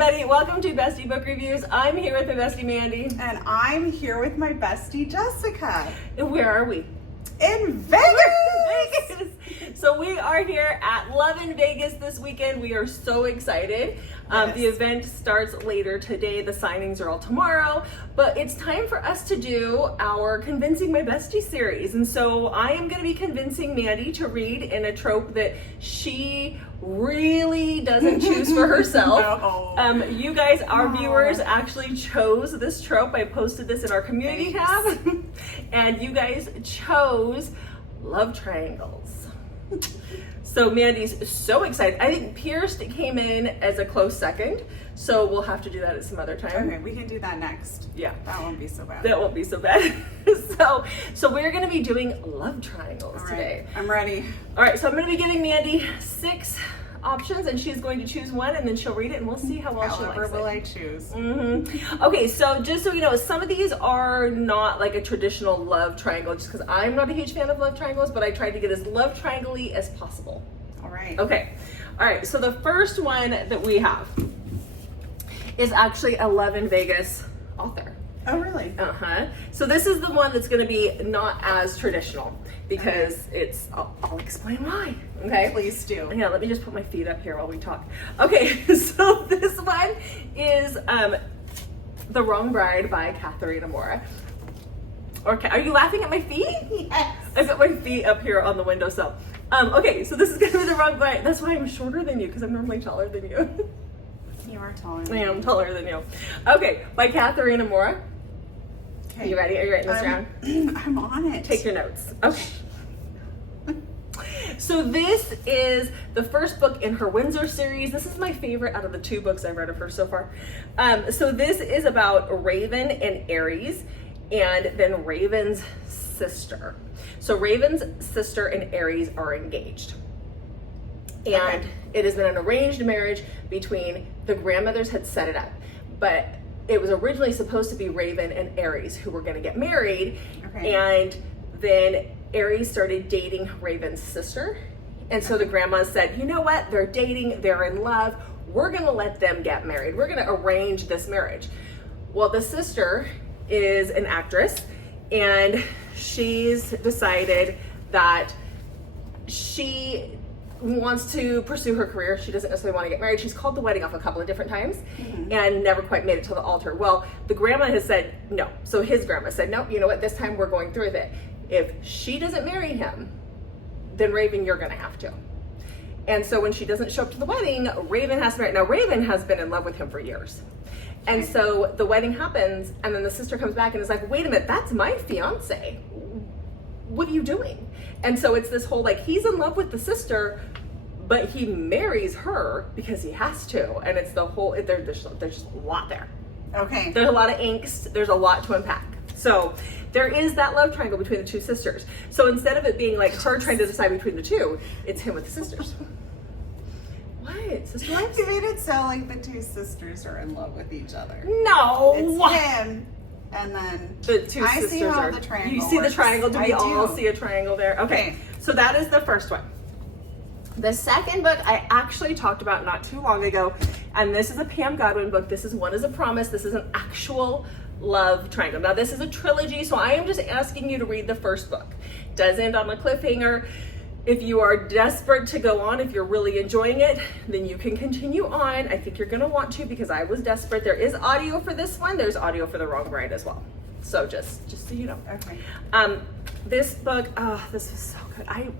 everybody, welcome to Bestie Book Reviews. I'm here with my bestie Mandy. And I'm here with my bestie Jessica. And where are we? In Vegas! So we are here at Love in Vegas this weekend. We are so excited. Yes. The event starts later today. The signings are all tomorrow. But it's time for us to do our Convincing My Bestie series. And so I am going to be convincing Mandy to read in a trope that she really doesn't choose for herself. No. You guys, our No. viewers, actually chose this trope. I posted this in our community tab. And you guys chose love triangles. So Mandy's so excited. I think Pierce came in as a close second, so we'll have to do that at some other time. Okay, we can do that next. Yeah. That won't be so bad. That won't be so bad. So we're gonna be doing love triangles today. I'm ready. All right, so I'm gonna be giving Mandy 6 options and she's going to choose one and then she'll read it and we'll see how well she likes it. However will I choose. Okay, so just so you know, some of these are not like a traditional love triangle just because I'm not a huge fan of love triangles, but I tried to get as love triangle-y as possible. All right. Okay, all right, so the first one that we have is actually a Love in Vegas author. Oh, really? So this is the one that's going to be not as traditional because it's, I'll explain why. Okay. Please do. Yeah, let me just put my feet up here while we talk. Okay, so this one is The Wrong Bride by Katharina Mora. Okay, are you laughing at my feet? Yes. I've got my feet up here on the windowsill. Okay, so this is going to be The Wrong Bride. That's why I'm shorter than you because I'm normally taller than you. You are taller. I am taller than you. Okay, by Katharina Mora. Okay. Are you ready? Are you writing this down? I'm on it. Take your notes. Okay. So this is the first book in her Windsor series. This is my favorite out of the 2 books I've read of her so far. So this is about Raven and Aries and then Raven's sister. So Raven's sister and Aries are engaged. And it has been an arranged marriage between the grandmothers had set it up. But it was originally supposed to be Raven and Aries who were going to get married. Okay. And then Aries started dating Raven's sister. And so the grandma said, you know what? They're dating, they're in love. We're going to let them get married. We're going to arrange this marriage. Well, the sister is an actress and she's decided that she wants to pursue her career. She doesn't necessarily want to get married. She's called the wedding off a couple of different times and never quite made it to the altar. Well, the grandma has said no. So his grandma said, no, you know what? This time we're going through with it. If she doesn't marry him, then Raven, you're going to have to. And so when she doesn't show up to the wedding, Raven has to marry. Now, Raven has been in love with him for years. And so the wedding happens, and then the sister comes back and is like, wait a minute, that's my fiance. What are you doing? And so it's this whole, like, he's in love with the sister, but he marries her because he has to. And it's the whole, there's just a lot there. Okay. There's a lot of angst. There's a lot to unpack. So there is that love triangle between the 2 sisters. So instead of it being like her trying to decide between the 2, it's him with the sisters. What? Sister wives? You made it sound like the 2 sisters are in love with each other. No. It's him. And then The 2 I sisters see how are. the triangle You see the works. triangle? Do we I all do. see a triangle there? Okay. So that is the first one. The second book I actually talked about not too long ago, and this is a Pam Godwin book. This is One is a Promise. This is an actual love triangle. Now this is a trilogy, so I am just asking you to read the first book. It does end on a cliffhanger. If you are desperate to go on, if you're really enjoying it, then you can continue on. I think you're gonna want to because I was desperate. There is audio for this one. There's audio for The Wrong Bride as well. So just so you know. Okay. This book, this was so good.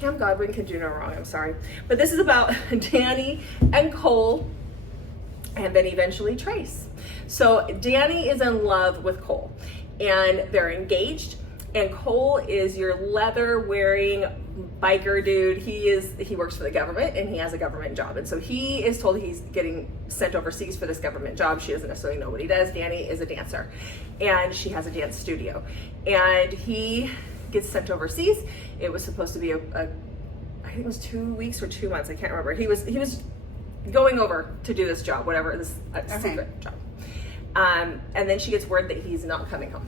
Pam Godwin can do no wrong, I'm sorry. But this is about Danny and Cole and then eventually Trace. So Danny is in love with Cole and they're engaged. And Cole is your leather wearing biker dude. He works for the government and he has a government job. And so he is told he's getting sent overseas for this government job. She doesn't necessarily know what he does. Danny is a dancer and she has a dance studio. And he gets sent overseas. It was supposed to be I think it was 2 weeks or 2 months. I can't remember. He was going over to do this job, whatever, this secret job. And then she gets word that he's not coming home.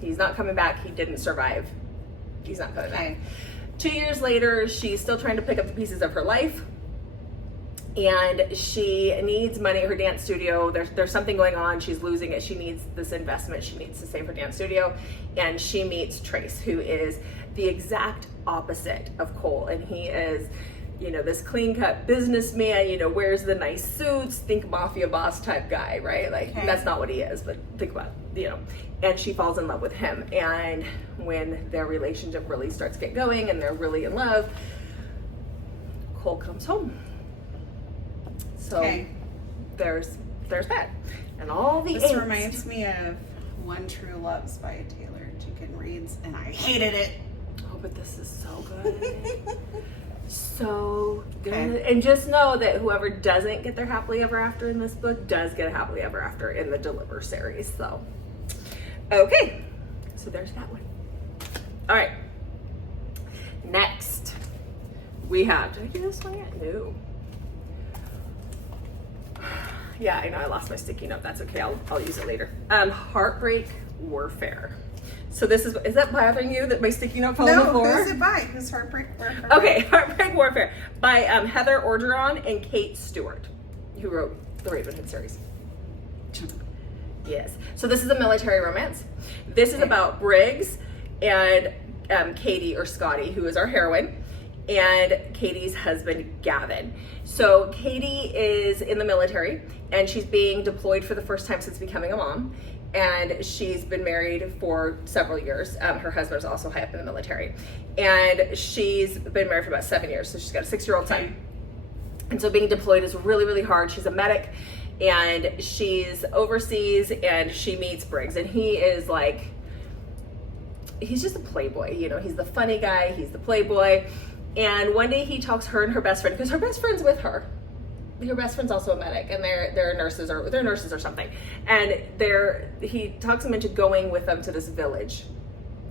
He's not coming back. He didn't survive. He's not coming back. 2 years later, she's still trying to pick up the pieces of her life. and she needs money. Her dance studio, there's something going on. She's losing it. She needs this investment. She needs to save her dance studio. And she meets Trace, who is the exact opposite of Cole. And he is, you know, this clean-cut businessman, you know, wears the nice suits, think mafia boss type guy, right? Like, that's not what he is, but think about, you know. And she falls in love with him. And when their relationship really starts to get going and they're really in love, Cole comes home. So there's that. And all the This reminds me of One True Loves by Taylor Jenkins Reid's, and I hated it. Oh, but this is so good. So good. And just know that whoever doesn't get their happily ever after in this book does get a happily ever after in the Deliver series. So, okay. So there's that one. All right. Next, we have, did I do this one yet? No. Yeah, I know I lost my sticky note. That's okay. I'll use it later. Heartbreak Warfare. So this is that bothering you that my sticky note fell on the floor? No, who's it by? Who's Heartbreak Warfare? Okay, Heartbreak Warfare by Heather Orgeron and Kate Stewart, who wrote the Ravenhood series. Yes. So this is a military romance. This is about Briggs and Katie, or Scotty, who is our heroine, and Katie's husband, Gavin. So Katie is in the military, and she's being deployed for the first time since becoming a mom. And she's been married for several years. Her husband is also high up in the military. And she's been married for about 7 years. So she's got a 6-year-old son. And so being deployed is really, really hard. She's a medic, and she's overseas, and she meets Briggs. And he is like, he's just a playboy. You know, he's the funny guy. He's the playboy. And one day he talks her and her best friend, because her best friend's with her. Her best friend's also a medic, and they're nurses or something. And he talks them into going with them to this village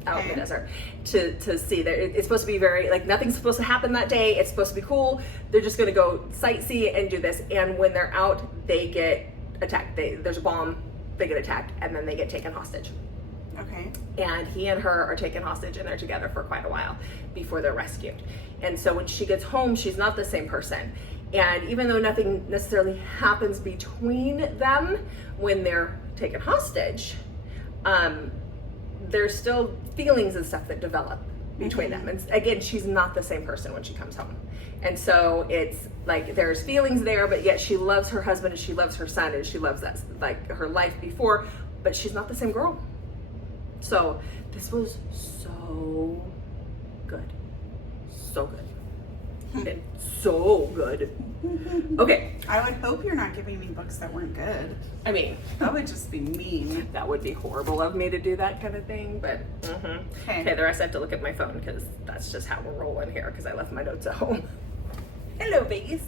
out in the desert to see that it's supposed to be very, like, nothing's supposed to happen that day. It's supposed to be cool. They're just going to go sightsee and do this. And when they're out, they get attacked. There's a bomb. They get attacked, and then they get taken hostage. Okay. And he and her are taken hostage, and they're together for quite a while before they're rescued. And so when she gets home, she's not the same person. And even though nothing necessarily happens between them when they're taken hostage, there's still feelings and stuff that develop between them. And again, she's not the same person when she comes home. And so it's like there's feelings there, but yet she loves her husband and she loves her son and she loves that, like, her life before, but she's not the same girl. So this was so good. So good. And so good. Okay. I would hope you're not giving me books that weren't good. I mean, that would just be mean. That would be horrible of me to do that kind of thing, but okay, the rest I have to look at my phone because that's just how we're rolling here because I left my notes at home. Hello, babies.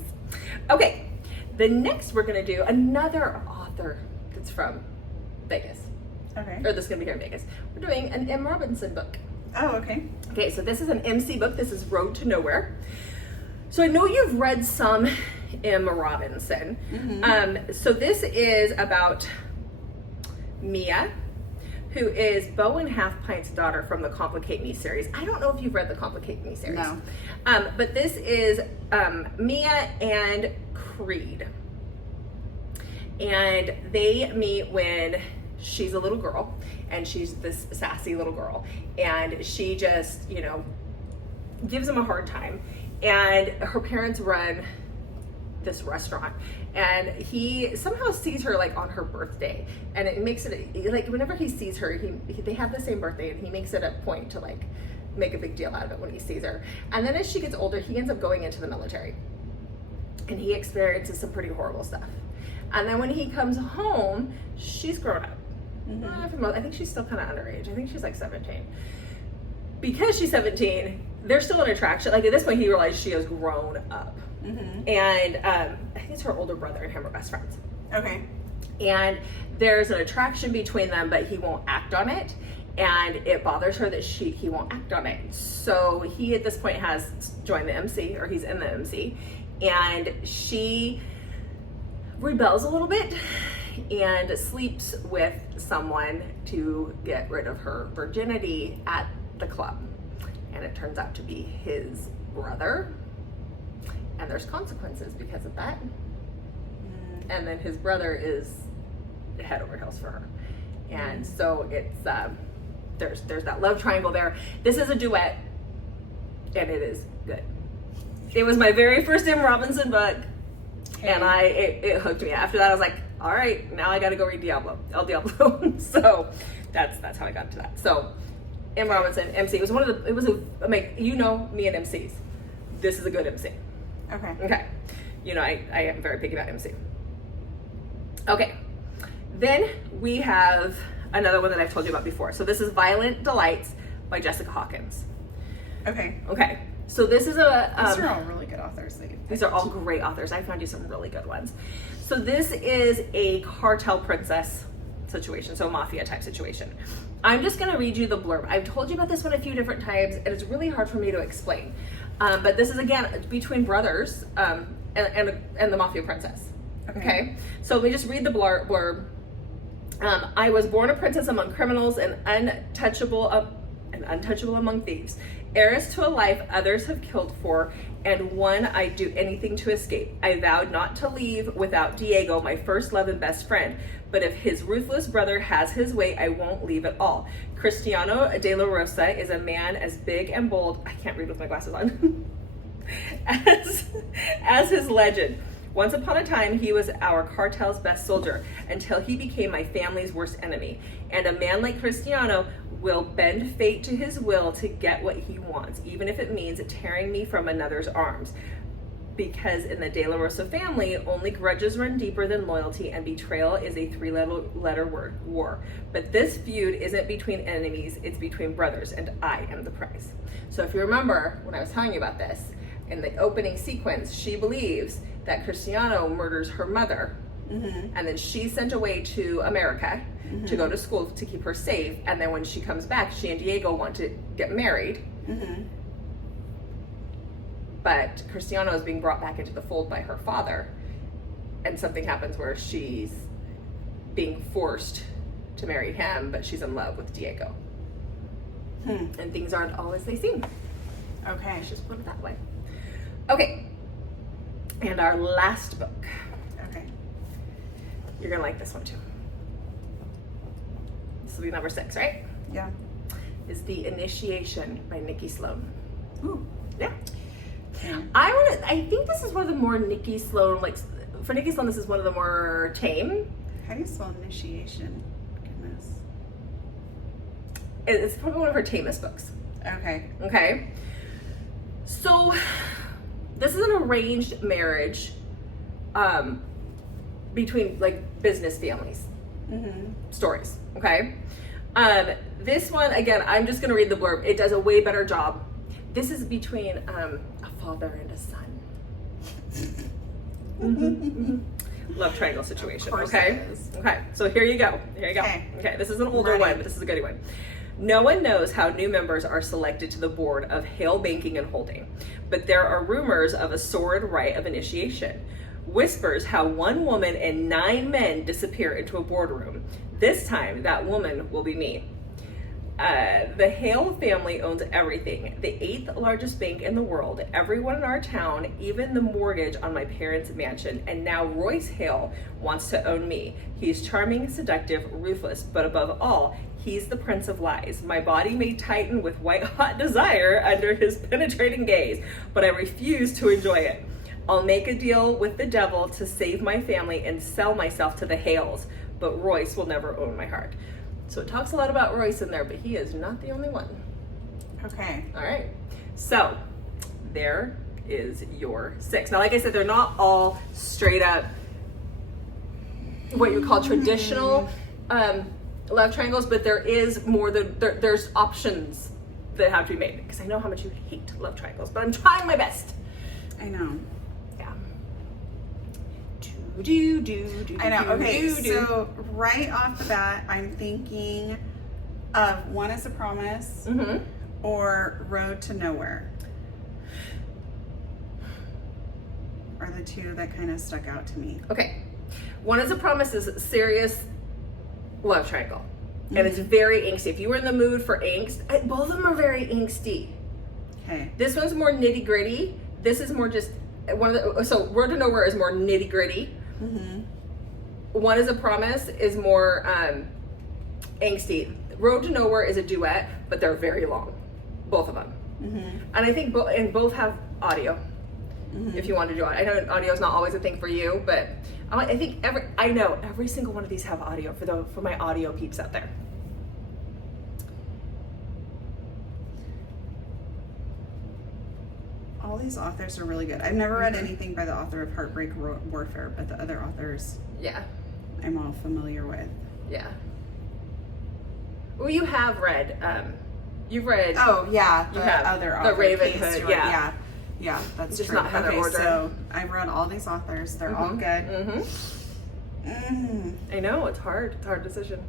Okay, the next we're gonna do another author that's from Vegas. Okay. Or that's gonna be here in Vegas. We're doing an M. Robinson book. Oh, okay. Okay, so this is an MC book. This is Road to Nowhere. So I know you've read some M. Robinson. So this is about Mia, who is Beau and Half Pint's daughter from the Complicate Me series. I don't know if you've read the Complicate Me series. No. But this is Mia and Creed. And they meet when she's a little girl, and she's this sassy little girl. And she just, you know, gives him a hard time. And her parents run this restaurant, and he somehow sees her like on her birthday, and it makes it like whenever he sees her, they have the same birthday, and he makes it a point to like make a big deal out of it when he sees her. And then as she gets older, he ends up going into the military, and he experiences some pretty horrible stuff. And then when he comes home, she's grown up. I think she's still kind of underage. I think she's like 17. Because she's 17, they're still an attraction. Like at this point, he realized she has grown up. And I think it's her older brother and him are best friends. Okay. And there's an attraction between them, but he won't act on it. And it bothers her that he won't act on it. So he at this point has joined the MC, or he's in the MC. And she rebels a little bit and sleeps with someone to get rid of her virginity at the club. And it turns out to be his brother. and there's consequences because of that. And then his brother is head over heels for her. And so it's, there's that love triangle there. This is a duet, and it is good. It was my very first M. Robinson book, and it hooked me. After that, I was like, all right, now I got to go read El Diablo. So that's how I got to that. So M. Robinson, MC. It was you know me and MCs. This is a good MC. Okay. You know, I am very picky about MC. Okay. Then we have another one that I've told you about before. So this is Violent Delights by Jessica Hawkins. Okay. So this is a... these are all really good authors. These are all great authors. I found you some really good ones. So this is a cartel princess situation, so a mafia type situation. I'm just going to read you the blurb. I've told you about this one a few different times, and it's really hard for me to explain. But this is, again, between brothers and the mafia princess. Okay? So let me just read the blurb. I was born a princess among criminals and untouchable among thieves. Heiress to a life others have killed for, and one I'd do anything to escape. I vowed not to leave without Diego, my first love and best friend. But if his ruthless brother has his way, I won't leave at all. Cristiano de la Rosa is a man as big and bold, I can't read with my glasses on, as his legend. Once upon a time, he was our cartel's best soldier until he became my family's worst enemy. And a man like Cristiano will bend fate to his will to get what he wants, even if it means tearing me from another's arms. Because in the De La Rosa family, only grudges run deeper than loyalty, and betrayal is a three-letter word, war. But this feud isn't between enemies, it's between brothers, and I am the prize. So if you remember, when I was telling you about this, in the opening sequence, she believes that Cristiano murders her mother, and then she's sent away to America to go to school to keep her safe, and then when she comes back, she and Diego want to get married. But Cristiano is being brought back into the fold by her father, and something happens where she's being forced to marry him, but she's in love with Diego. And things aren't all as they seem. Okay. Let's just put it that way. Okay. And our last book. Okay. You're gonna like this one too. This will be number 6, right? Yeah. Is The Initiation by Nikki Sloan. Ooh. Yeah. Okay. I think this is one of the more Nikki Sloan, like, for Nikki Sloan, this is one of the more tame. How do you spell initiation? Goodness. It's probably one of her tamest books. Okay. So, this is an arranged marriage between, like, business families. Stories, okay? This one, again, I'm just going to read the blurb. It does a way better job. This is between a father and a son. Love triangle situation, okay? Okay, so here you go. Okay, this is an older one, but this is a good one. No one knows how new members are selected to the board of Hale Banking and Holding, but there are rumors of a sordid rite of initiation. Whispers how one woman and 9 men disappear into a boardroom. This time, that woman will be me. The Hale family owns everything. The 8th largest bank in the world, everyone in our town, even the mortgage on my parents' mansion. And now Royce Hale wants to own me. He's charming, seductive, ruthless, but above all, he's the prince of lies. My body may tighten with white-hot desire under his penetrating gaze, but I refuse to enjoy it. I'll make a deal with the devil to save my family and sell myself to the Hales, but Royce will never own my heart. So it talks a lot about Royce in there, but he is not the only one. Okay. All right. So there is your 6. Now, like I said, they're not all straight up what you would call traditional love triangles, but there is more than there's options that have to be made, because I know how much you hate love triangles, but I'm trying my best. I know. Yeah. I know. Okay, so right off the bat, I'm thinking of One is a Promise or Road to Nowhere. Are the two that kind of stuck out to me. Okay. One is a Promise is a serious love triangle. And it's very angsty. If you were in the mood for angst, both of them are very angsty. Okay. This one's more nitty gritty. This is more just so Road to Nowhere is more nitty gritty. Mm-hmm. One is a Promise is more angsty. Road to Nowhere is a duet, but they're very long, both of them. Mm-hmm. And I think both have audio. Mm-hmm. If you want to do it, I know audio is not always a thing for you, but I think every single one of these have audio for my audio peeps out there. All these authors are really good. I've never read anything by the author of Heartbreak Warfare, but the other authors, Yeah. I'm all familiar with. Yeah. Well, you have read. You've read. Oh yeah, You the have other the author, Raven Kate Hood, Stewart. yeah. Yeah, that's Just true. not Heather Okay, Order. so I've read all these authors. They're all good. I know it's hard. It's a hard decision.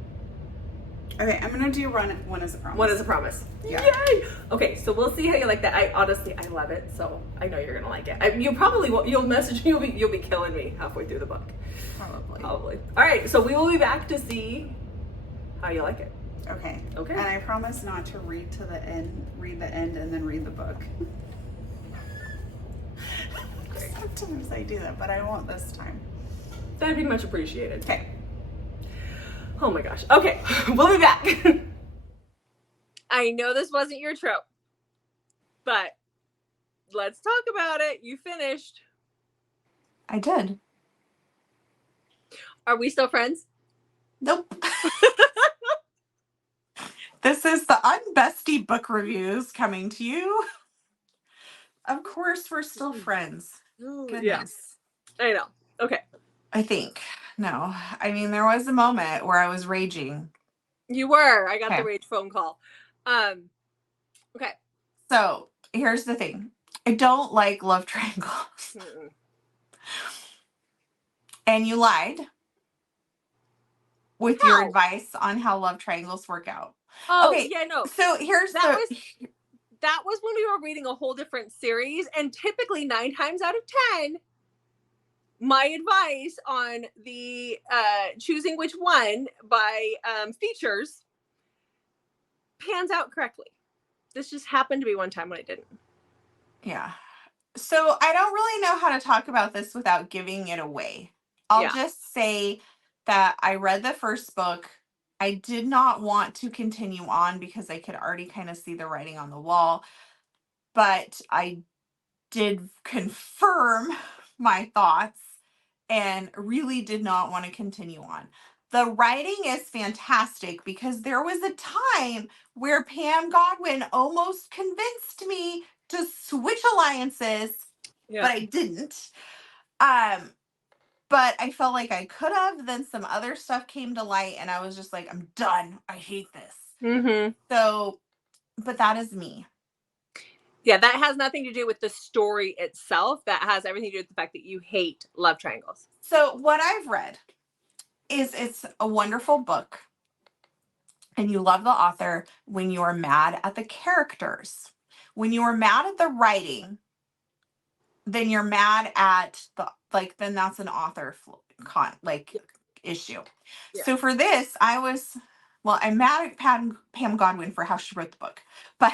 Okay, I'm gonna do One is a Promise. One is a Promise. Yeah. Yay! Okay, so we'll see how you like that. I love it, so I know you're gonna like it. You probably will. You'll message me. You'll be killing me halfway through the book. Probably. All right, so we will be back to see how you like it. Okay. Okay. And I promise not to read to the end, and then read the book. Sometimes I do that, but I won't this time. That'd be much appreciated. Okay. Oh my gosh. Okay, we'll be back. I know this wasn't your trope, but let's talk about it. You finished. I did. Are we still friends? Nope. This is the Bestie book reviews coming to you. Of course, we're still friends. Goodness. Yeah, I know. Okay. I think. No. I mean, there was a moment where I was raging. You were. I got the rage phone call. Okay. So here's the thing. I don't like love triangles. Mm-mm. And you lied with your advice on how love triangles work out. Oh, okay. yeah, no. So here's that was when we were reading a whole different series, and typically 9 times out of 10, my advice on the choosing which one by features pans out correctly. This just happened to be one time when I didn't. Yeah. So I don't really know how to talk about this without giving it away. I'll just say that I read the first book. I did not want to continue on because I could already kind of see the writing on the wall. But I did confirm my thoughts and really did not want to continue on. The writing is fantastic because there was a time where Pam Godwin almost convinced me to switch alliances, but I didn't. But I felt like I could have. Then some other stuff came to light, and I was just like, I'm done. I hate this. Mm-hmm. So, but that is me. Yeah, that has nothing to do with the story itself. That has everything to do with the fact that you hate love triangles. So what I've read is it's a wonderful book. And you love the author when you are mad at the characters. When you are mad at the writing, then you're mad at then that's an author issue. Yeah. So for this, I'm mad at Pam Godwin for how she wrote the book. But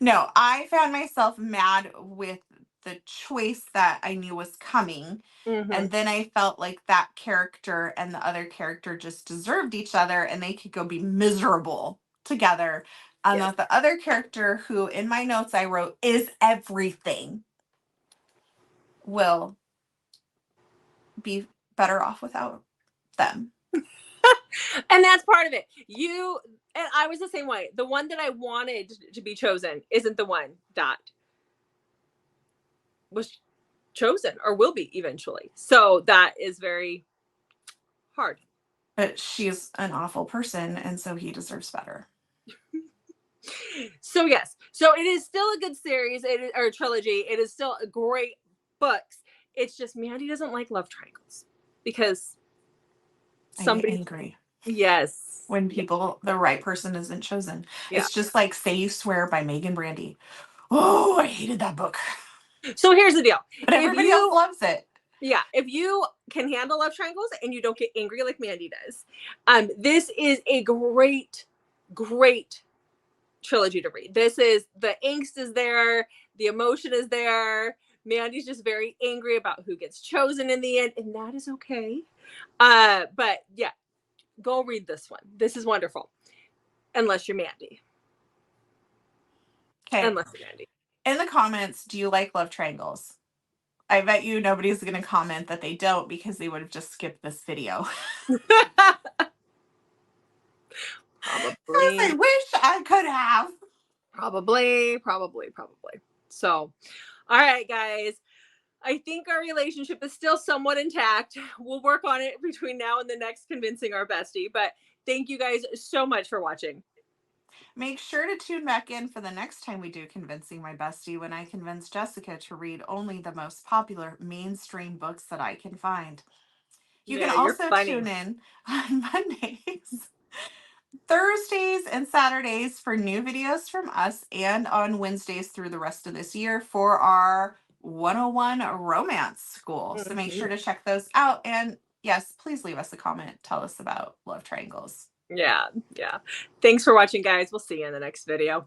no, I found myself mad with the choice that I knew was coming. Mm-hmm. And then I felt like that character and the other character just deserved each other and they could go be miserable together. And that the other character, who in my notes I wrote is everything, will be better off without them. And that's part of it. And I was the same way. The one that I wanted to be chosen isn't the one that was chosen or will be eventually. So that is very hard. But she's an awful person, and so he deserves better. So yes. So it is still a good series, or a trilogy. It is still a great books. It's just Mandy doesn't like love triangles because somebody's angry. Yes. When the right person isn't chosen. Yeah. It's just like Say You Swear by Megan Brandy. Oh, I hated that book. So here's the deal. But everybody else loves it. Yeah. If you can handle love triangles and you don't get angry like Mandy does, this is a great, great trilogy to read. This is, the angst is there. The emotion is there. Mandy's just very angry about who gets chosen in the end, and that is okay. But yeah, go read this one. This is wonderful. Unless you're Mandy. Okay. Unless you're Mandy. In the comments, do you like love triangles? I bet you nobody's going to comment that they don't because they would have just skipped this video. Probably. I wish I could have. Probably. So, all right, guys. I think our relationship is still somewhat intact. We'll work on it between now and the next convincing our bestie. But thank you guys so much for watching. Make sure to tune back in for the next time we do Convincing My Bestie, when I convince Jessica to read only the most popular mainstream books that I can find. You can also tune in on Mondays, Thursdays, and Saturdays for new videos from us, and on Wednesdays through the rest of this year for our 101 Romance School. So make sure to check those out. And yes, please leave us a comment. Tell us about love triangles. Yeah. Thanks for watching, guys. We'll see you in the next video.